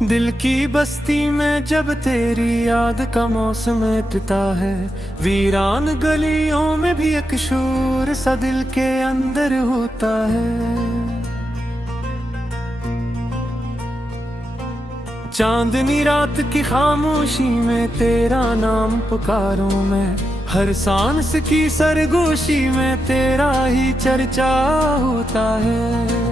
दिल की बस्ती में जब तेरी याद का मौसम पिता है, वीरान गलियों में भी एक शोर सा दिल के अंदर होता है। चांदनी रात की खामोशी में तेरा नाम पुकारूं मैं, हर सांस की सरगोशी में तेरा ही चर्चा होता है।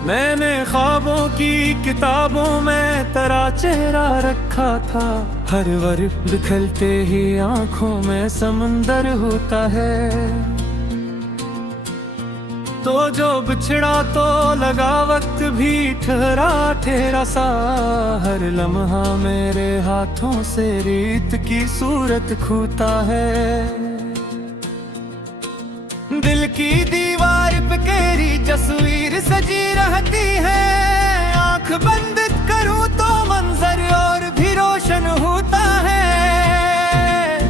मैंने ख्वाबों की किताबों में तेरा चेहरा रखा था, हर वर्ष बिखरते ही आंखों में समंदर होता है। तो जो बिछड़ा तो लगा वक्त भी ठहरा ठहरा सा, हर लम्हा मेरे हाथों से रीत की सूरत खोता है। दिल की दीवार पे तेरी तस्वीर सजी रहती है, आंख बंद करूं तो मंजर और भी रोशन होता है।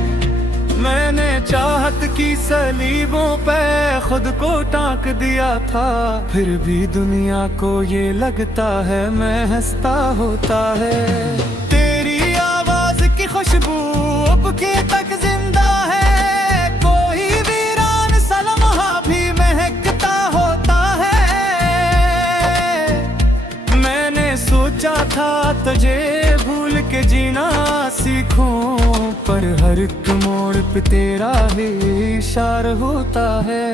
मैंने चाहत की सलीबों पे खुद को टांक दिया था, फिर भी दुनिया को ये लगता है मैं हंसता होता है। तेरी आवाज की खुशबू अब के तक जिंदा है, था तुझे भूल के जीना सीखूं, पर हर एक मोड़ पे तेरा ही इशारा होता है।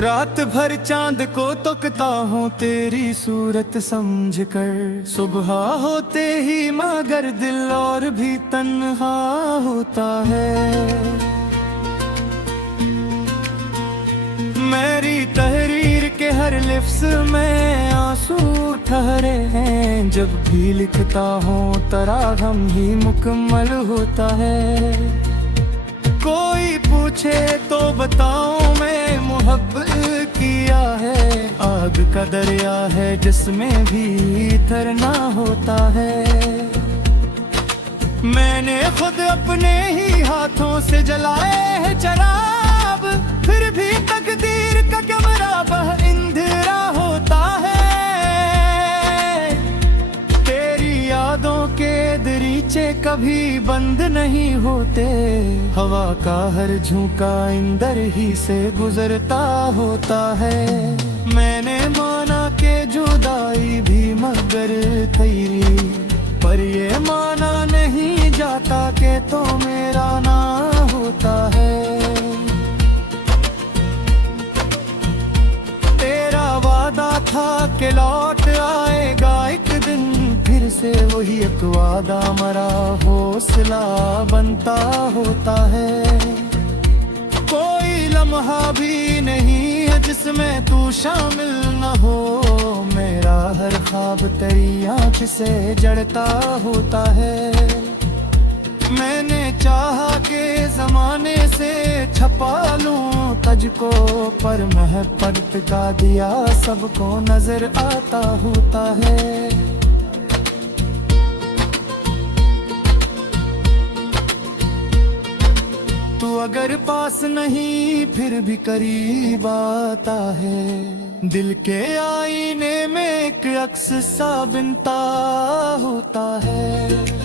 रात भर चांद को तकता हूँ तेरी सूरत समझ कर, सुबह होते ही मगर दिल और भी तन्हा होता है। मेरी तहरीर के हर लिफ्ज़ में आंसू ठहरे हैं, जब भी लिखता हूँ तेरा गम ही मुकम्मल होता है। कोई पूछे तो बताऊं मैं मोहब्बत किया है, आग का दरिया है जिसमें भी तैरना होता है। मैंने खुद अपने ही हाथों से जलाए है चराग, फिर भी तकदीर का कमरा बह इंधिरा होता है। तेरी यादों के दरीचे कभी बंद नहीं होते, हवा का हर झोंका इंदर ही से गुजरता होता है। मैंने माना के जुदाई भी मगर तेरी, पर ये माना नहीं जाता के तो मेरा ना होता है। था के लौट आएगा एक दिन, फिर से वही एक वादा मरा हौसला बनता होता है। कोई लम्हा भी नहीं है जिसमें तू शामिल न हो, मेरा हर ख्वाब तेरी आँख से जड़ता होता है। मैंने चाहा के जमाने से छपा लूं तुझको, पर महबत का दिया सबको नजर आता होता है। तू अगर पास नहीं फिर भी करीब आता है, दिल के आईने में एक अक्स सा बनता होता है।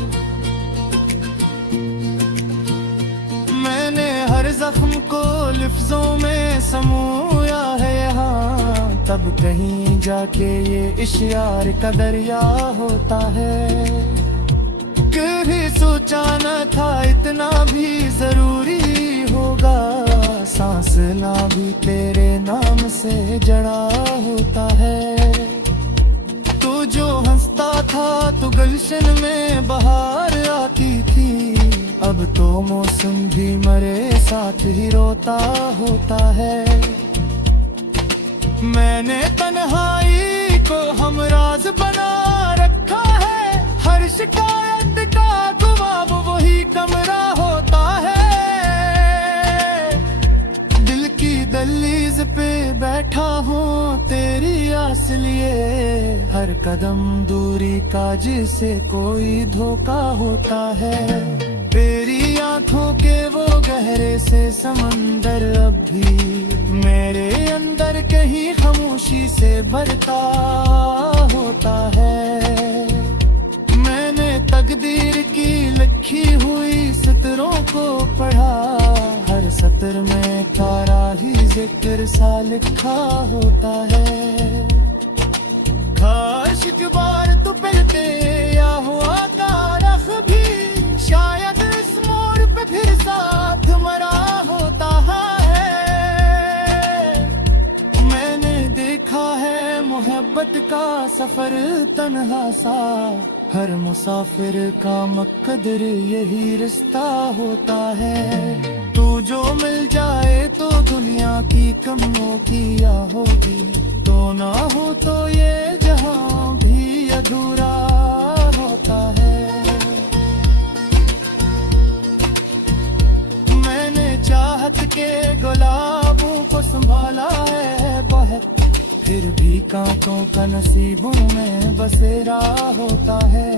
मैंने हर जख्म को लिफ्ज़ों में समोया है यहाँ, तब कहीं जाके ये इश्यार का दरिया होता है। कभी सोचा न था इतना भी जरूरी होगा, सांस ना भी तेरे नाम से जड़ा होता है। तू जो हंसता था तो गुलशन में बहार आती थी, अब तो मौसम भी मरे साथ ही रोता होता है। मैंने तन्हाई को हमराज बना रखा है, हर शिकायत का जवाब वही कमरा होता है। दिल की दहलीज पे बैठा हूँ तेरी आस लिए, हर कदम दूरी का जिसे कोई धोखा होता है। तेरी आंखों के वो गहरे से समंदर अब भी मेरे अंदर कहीं खामोशी से भरता होता है। मैंने तकदीर की लिखी हुई सतरों को पढ़ा, हर सतर में तारा ही जिक्र सा लिखा होता है। काश एक बार तू पहते या हुआ तारख भी, शायद इस मोड़ पे फिर साथ मरा होता है। मैंने देखा है मोहब्बत का सफर तन्हा सा, हर मुसाफिर का मकदर यही रिश्ता होता है। तू जो मिल जाए तो दुनिया की कमियों की या होगी, तो ना हो तो ये जहां भी अधूरा होता है। मैंने चाहत के गुलाबों को संभाला है बहुत, फिर भी कांटों का नसीबों में बसेरा होता है।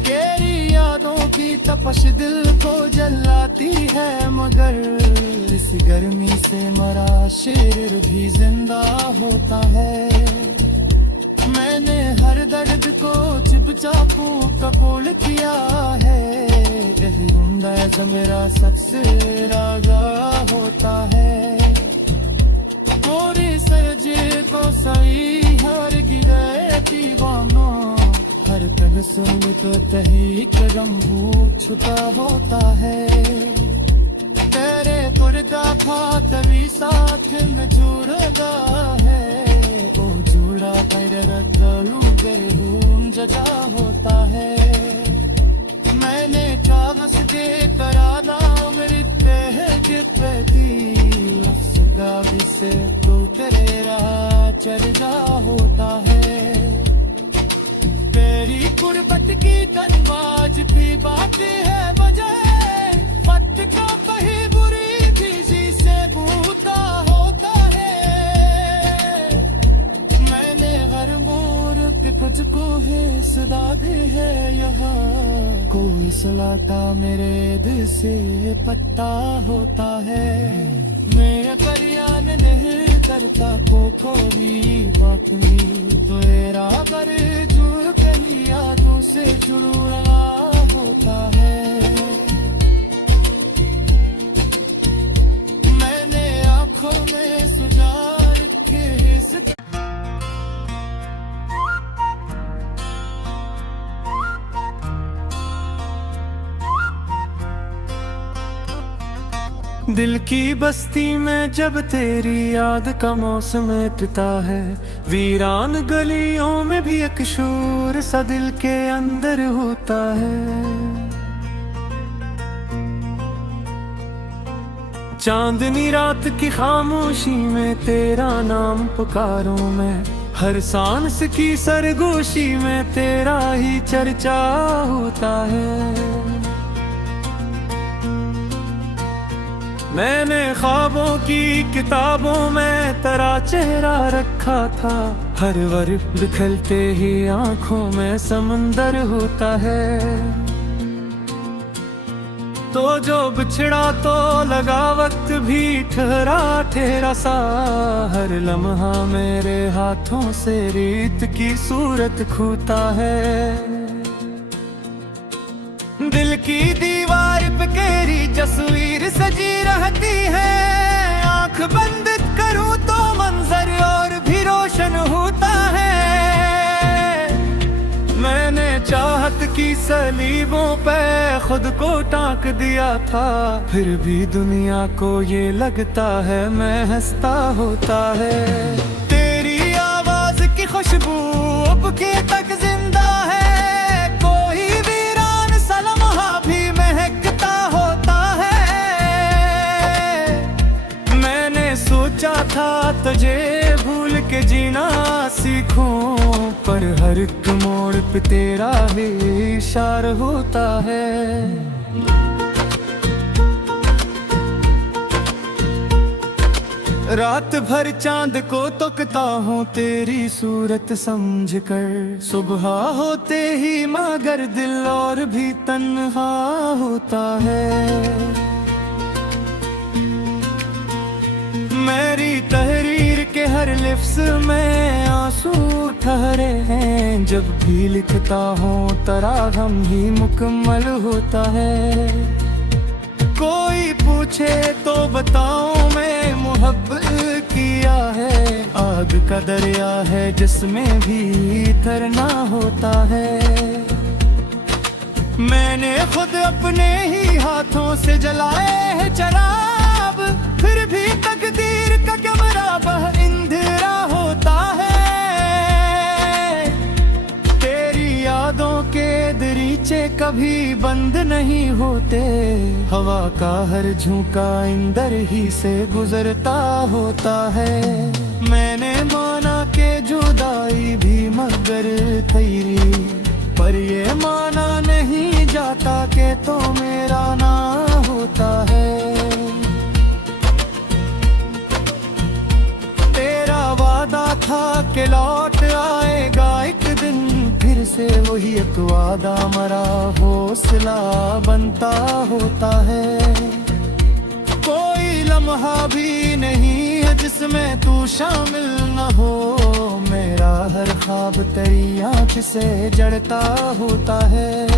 तेरी यादों की तपश दिल को जलाती है, मगर इस गर्मी से मरा शेर भी जिंदा होता है। मैंने हर दर्द को चुपचापू कबूल किया है, यही उम्दा मेरा सबसे रागा होता है। मोरे सरजे को सही हर गिरे दीवानो, हर तबस्सुम तो तही कदम छुपा होता है। तेरे गुर्दा था तभी साथ में जुड़गा है, वो जुड़ा कर रखलू बेहून जगा होता है। मैंने चाहत के कराना मेरी कहती का भी से तू तेरे राह चर्चा होता है। तेरी गुर्बत की तनवाज भी बात है वजह, पट का कहीं बुरी किसी से बूता होता है। मैंने हर मोड़ पे तुझको है सदा दी है, यहाँ कोई सलाता मेरे दिल से पत्ता होता है। मैं करियान नहीं करता कोई बात नहीं, तेरा कर जुड़ कहीं यादों से जुड़ा होता है। मैंने आंखों में सुझा रखे दिल की बस्ती में जब तेरी याद का मौसम पिता है, वीरान गलियों में भी एक शोर सा दिल के अंदर होता है। चांदनी रात की खामोशी में तेरा नाम पुकारूं मैं, हर सांस की सरगोशी में तेरा ही चर्चा होता है। मैंने ख्वाबों की किताबों में तेरा चेहरा रखा था, हर वर्ग बिखरते ही आंखों में समंदर होता है। तो जो बिछड़ा तो लगा वक्त भी ठहरा ठहरा सा, हर लम्हा मेरे हाथों से रीत की सूरत खूता है। दिल की दीवार पे तेरी तस्वीर सजी रहती है, आंख बंद करूं तो मंजर और भी रोशन होता है। मैंने चाहत की सलीबों पे खुद को टांक दिया था, फिर भी दुनिया को ये लगता है मैं हंसता होता है। तेरी आवाज की खुशबू अब के तक जिंदा है, था तुझे भूल के जीना सीखूं, पर हर एक मोड़ पे तेरा ही इशारा होता है। रात भर चांद को तकता हूँ तेरी सूरत समझ कर, सुबह होते ही मगर दिल और भी तन्हा होता है। मेरी तहरीर के हर लिफ्ज़ में आंसू ठहरे हैं, जब भी लिखता हूँ तरागम ही मुकम्मल होता है। कोई पूछे तो बताऊं मैं मोहब्बत किया है, आग का दरिया है जिसमें भी तरना होता है। मैंने खुद अपने ही हाथों से जलाए है चराग, फिर भी तकदीर का कमरा बह इंधिरा होता है। तेरी यादों के दरीचे कभी बंद नहीं होते, हवा का हर झोंका इंदर ही से गुजरता होता है। मैंने माना के जुदाई भी मगर तेरी, पर ये माना नहीं जाता के तो मेरा ना होता है। तेरा वादा था कि लौट आएगा एक दिन, फिर से वही एक वादा मरा हौसला बनता होता है। कोई लम्हा भी नहीं है जिसमें तू शामिल न हो, मेरा हर ख्वाब तेरी आँख से जड़ता होता है।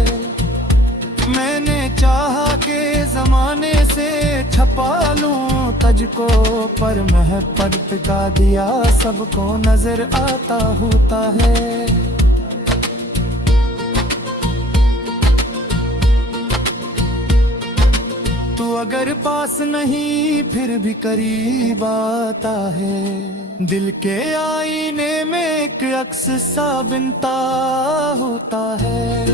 मैंने चाहा के जमाने से छपा लूं तुझको, पर महबत का दिया सबको नजर आता होता है। तू अगर पास नहीं फिर भी करीब आता है, दिल के आईने में एक अक्स सा बनता होता है।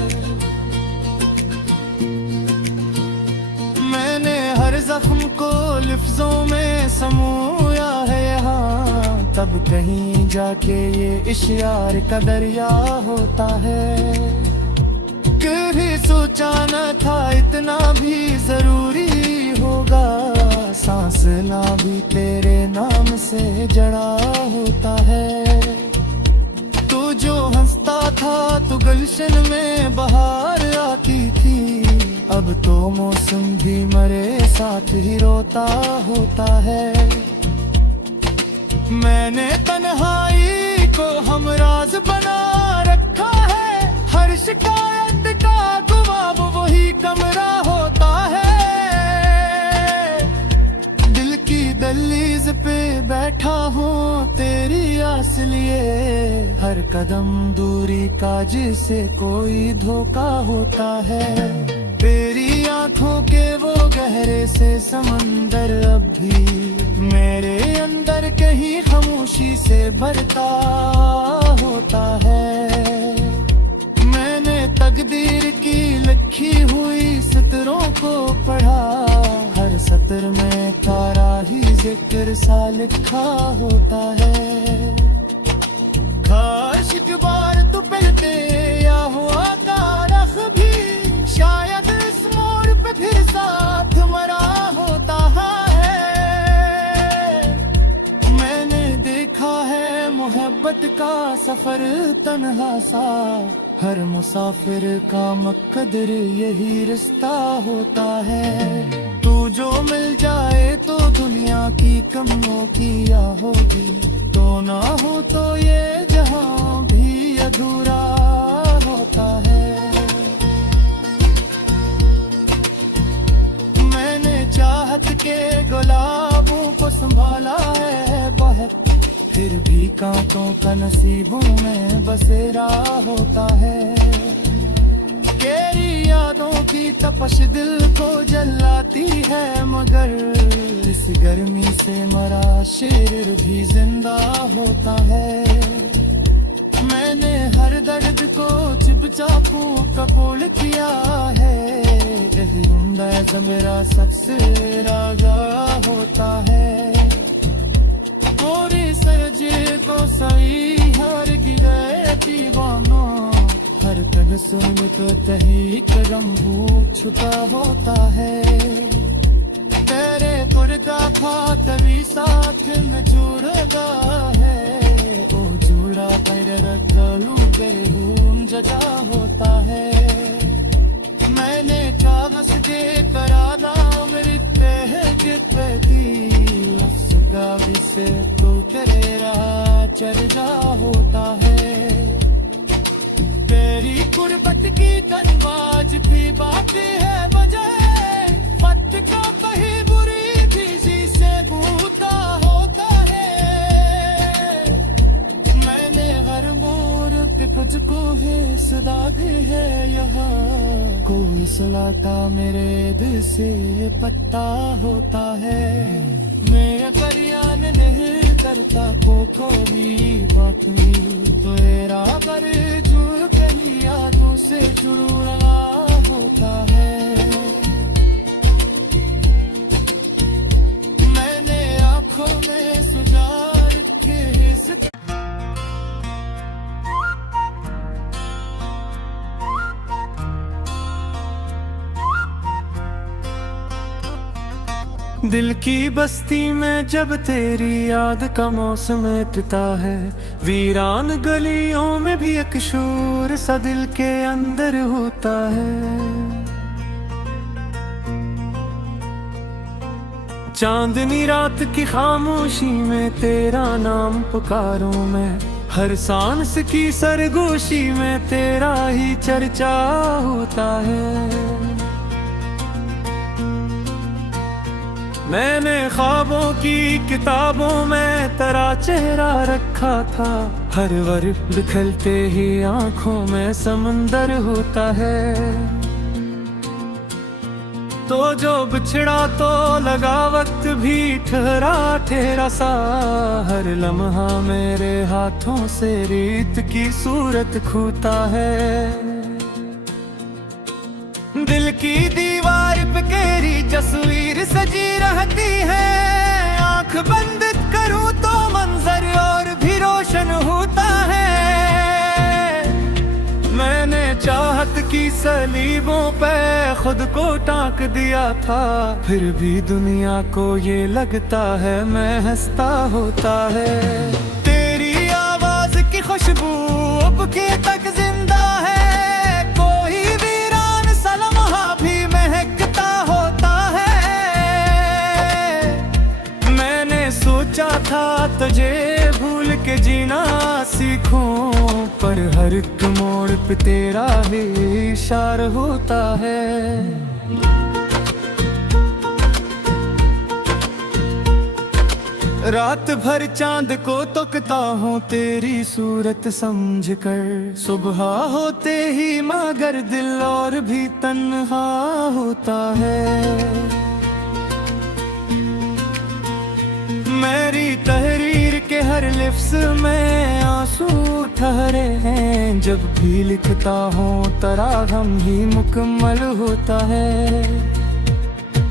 मैंने हर जख्म को लिफ्ज़ों में समोया है यहाँ, तब कहीं जाके ये इश्यार का दरिया होता है। कभी सोचा न था इतना भी जरूरी होगा, सांस ना भी तेरे नाम से जड़ा होता है। तू जो हंसता था तू गुलशन में बहार आती थी, अब तो मौसम भी मरे साथ ही रोता होता है। मैंने तन्हाई को हमराज बना रखा है, हर शिकायत का जवाब वही कमरा होता है। दिल की दहलीज पे बैठा हूँ तेरी आस लिए, हर कदम दूरी का जिसे कोई धोखा होता है। तेरी आंखों के वो गहरे से समंदर अब भी मेरे अंदर कहीं खामोशी से भरता होता है। मैंने तकदीर की लिखी हुई सतरों को पढ़ा, हर सतर में तारा ही जिक्र सा लिखा होता है। काश एक बार तू पहले या हुआ तारख भी, शायद इस मोड़ पे फिर साथ मरा होता है। मैंने देखा है मोहब्बत का सफर तन्हा सा, हर मुसाफिर का मकदर यही रिश्ता होता है। तू जो मिल जाए तो दुनिया की कमियों की या होगी, तो ना हो तो ये जहां भी अधूरा होता है। मैंने चाहत के गुलाबों को संभाला है बहुत, फिर भी कांटों का नसीबों में बसेरा होता है। तेरी यादों की तपश दिल को जलाती है, मगर इस गर्मी से मरा शेर भी जिंदा होता है। मैंने हर दर्द को चुपचापू कबूल किया है, यही अंदाज़ मेरा सच से राजा होता है। पूरी सरजे को सही हर गिरे दीवानों, हर कदम में तो तही कदम हो छुपा होता है। तेरे गुर्दा था तभी साथ में जजा होता है। मैंने कागज के कराना मृत्य है जितती लफ्ज़ का विसे तो तेरा चर्चा होता है। तेरी गुर्बत की तनवाज भी बाकी है वजह पत का कहीं बुरी चीज़ी से बूता होता है। मैंने हर मोर के तुझको है सदा दी है यहाँ कोई सलाता मेरे दिल से पत्ता होता है। मैं करियान नहीं करता को थोड़ी बात नहीं तो तेरा पर जुड़ कहीं यादों से जुड़ा होता है। मैंने आंखों में सुधार के दिल की बस्ती में जब तेरी याद का मौसम इतता है। वीरान गलियों में भी एक शोर सा दिल के अंदर होता है। चांदनी रात की खामोशी में तेरा नाम पुकारूं मैं। हर सांस की सरगोशी में तेरा ही चर्चा होता है। मैंने ख्वाबों की किताबों में तेरा चेहरा रखा था। हर वर्ग लिखलते ही आंखों में समंदर होता है। तो जो बिछड़ा तो लगा वक्त भी ठहरा ठहरा सा। हर लम्हा मेरे हाथों से रीत की सूरत खूता है। दिल की दीवार पे तेरी तस्वीर सजी रहती है। आंख बंद करूं तो मंजर और भी रोशन होता है। मैंने चाहत की सलीबों पे खुद को टांक दिया था। फिर भी दुनिया को ये लगता है मैं हंसता होता है। तेरी आवाज की खुशबू अब के तक जिंदा है। सोचा था तुझे भूल के जीना सीखूं पर हर एक मोड़ पे तेरा ही इशारा होता है। रात भर चांद को तकता हूँ तेरी सूरत समझ कर। सुबह होते ही मगर दिल और भी तन्हा होता है। मेरी तहरीर के हर लिफ्ज़ में आंसू ठहरे हैं। जब भी लिखता हूँ तरागम ही मुकम्मल होता है।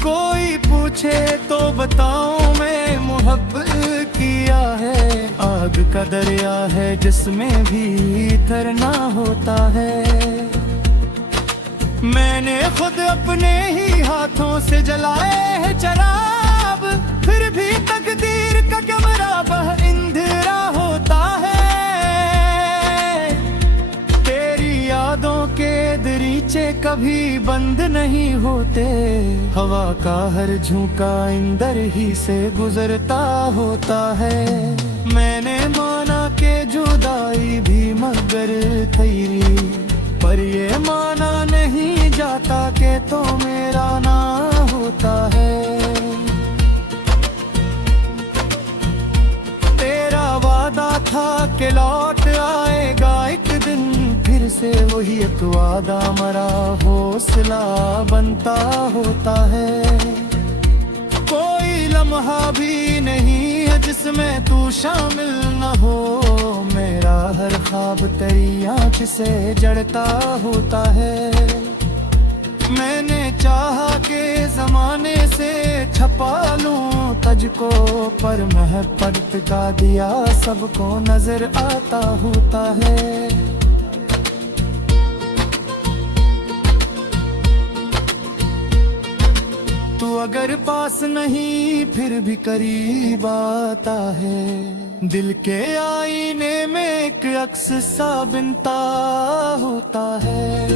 कोई पूछे तो बताऊं मैं मोहब्बत किया है। आग का दरिया है जिसमें भी तरना होता है। मैंने खुद अपने ही हाथों से जलाए है चराग। फिर भी तकदीर का कैमरा बह इंधिरा होता है। तेरी यादों के दरीचे कभी बंद नहीं होते। हवा का हर झोंका इंदर ही से गुजरता होता है। मैंने माना के जुदाई भी मगर तेरी पर ये माना नहीं जाता के तो मेरा ना होता है। वादा था कि लौट आएगा एक दिन फिर से वही एक वादा मरा हौसला बनता होता है। कोई लम्हा भी नहीं है जिसमें तू शामिल न हो। मेरा हर ख्वाब तेरी आँख से जड़ता होता है। मैंने चाहा के जमाने से छपा लूं तुझको पर महब्बत का दिया सबको नजर आता होता है। तू अगर पास नहीं फिर भी करीब आता है। दिल के आईने में एक अक्स सा बनता होता है।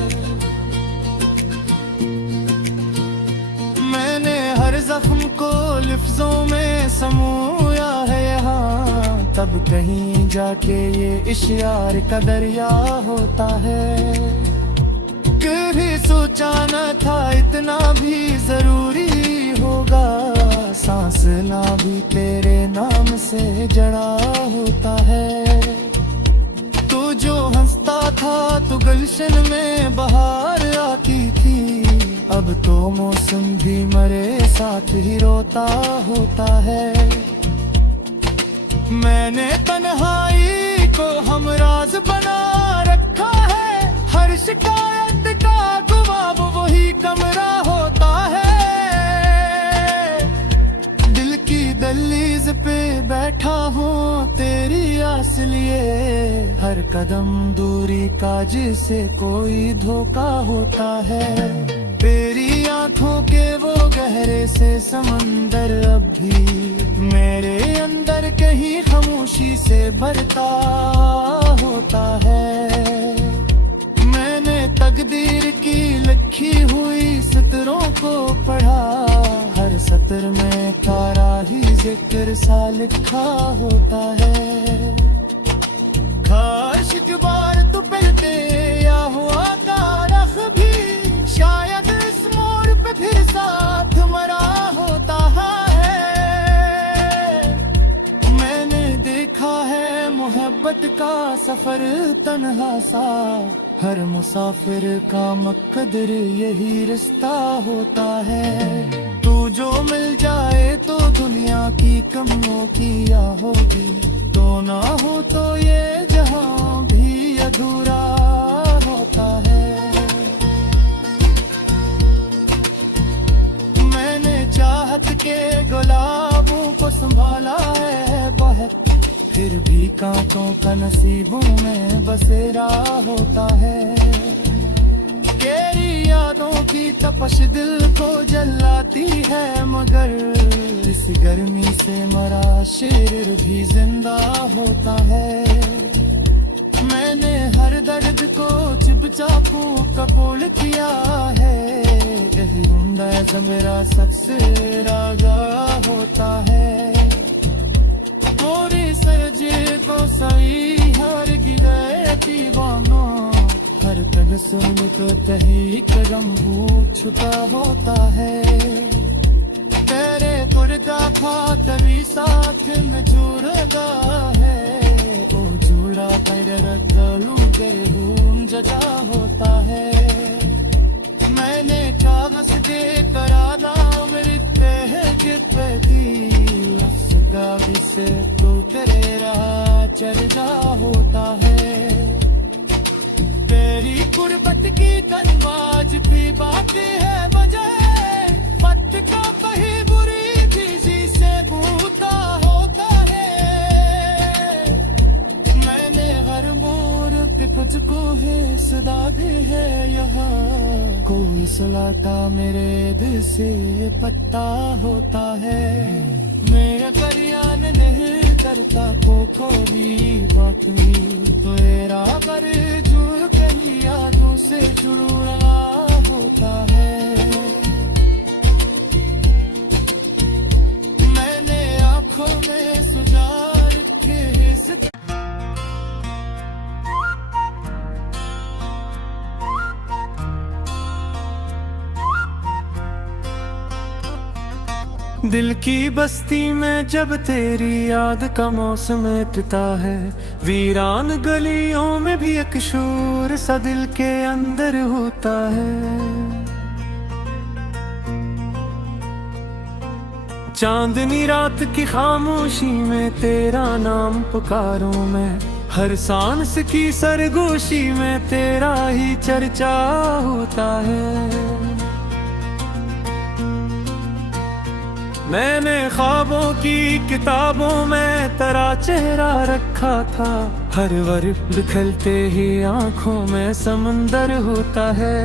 मैंने हर जख्म को लफ्जों में समोया है यहाँ, तब कहीं जाके ये इश्यार का दरिया होता है। कभी सोचा न था इतना भी जरूरी होगा, सांस ना भी तेरे नाम से जड़ा होता है। तू जो हंसता था तो गुलशन में बहार आती थी, अब तो मौसम भी मरे साथ ही रोता होता है। मैंने तन्हाई को हमराज बना रखा है, हर शिकायत का जवाब वही कमरा होता है। दिल की दहलीज पे बैठा हूँ तेरी आस लिए, हर कदम दूरी का जिसे कोई धोखा होता है। तेरी आंखों के वो गहरे से समंदर अब भी मेरे अंदर कहीं खामोशी से भरता होता है। मैंने तकदीर की लिखी हुई सतरों को पढ़ा, हर सतर में तारा ही जिक्र सा लिखा होता है। काश एक बार तू पलटे या हुआ तारख भी, शायद इस मोड़ पे फिर साथ मरा होता है। मैंने देखा है मोहब्बत का सफर तन्हा सा, हर मुसाफिर का मकदर यही रास्ता होता है। तू जो मिल जाए तो दुनिया की कमियों की या होगी, तो ना हो तो ये जहां भी अधूरा होता है। मैंने चाहत के गुलाबों को संभाला है बहुत, फिर भी कांटों का नसीबों में बसेरा होता है। तेरी यादों की तपश दिल को जलाती है, मगर इस गर्मी से मरा शेर भी जिंदा होता है। मैंने हर दर्द को चुपचापू कबूल किया है, यही अंदाज़ मेरा सबसे रागा होता है। मोरे सरजे को सही हर गिरे दीवानो, हर तबस्सुम तो तही कदम छुपा होता है। तेरे गुर्दा था तभी साथ में जुड़गा है, ओ जुड़ा कर रगलू गए घूम जगा होता है। मैंने कागज के कराना मेरी तहकी का से तू तेरे राह चर्चा होता है। तेरी गुर्बत की तन्वाज भी बाकी है वजह, पत का कहीं बुरी चीजी से बूता होता है। मैंने हर मोर पे कुछ को है सदा भी है यहाँ, कोई सुलाता मेरे दिल से पत्ता होता है। मैं अगर यान नहीं करता को खोरी बात में, तो तेरा पर जुड़ कहीं यादों से जुड़ा होता है। मैंने आंखों में सुधार के दिल की बस्ती में जब तेरी याद का मौसम पिता है, वीरान गलियों में भी एक शोर सा दिल के अंदर होता है। चांदनी रात की खामोशी में तेरा नाम पुकारूं मैं, हर सांस की सरगोशी में तेरा ही चर्चा होता है। मैंने ख्वाबों की किताबों में तेरा चेहरा रखा था, हर वर्ड लिखते ही आंखों में समंदर होता है।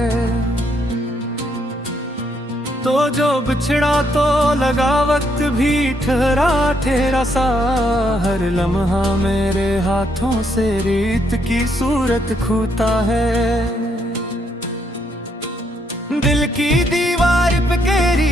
तो जो बिछड़ा तो लगा वक्त भी ठहरा ठहरा सा। हर लम्हा मेरे हाथों से रीत की सूरत खूता है। दिल की दीवार पे केरी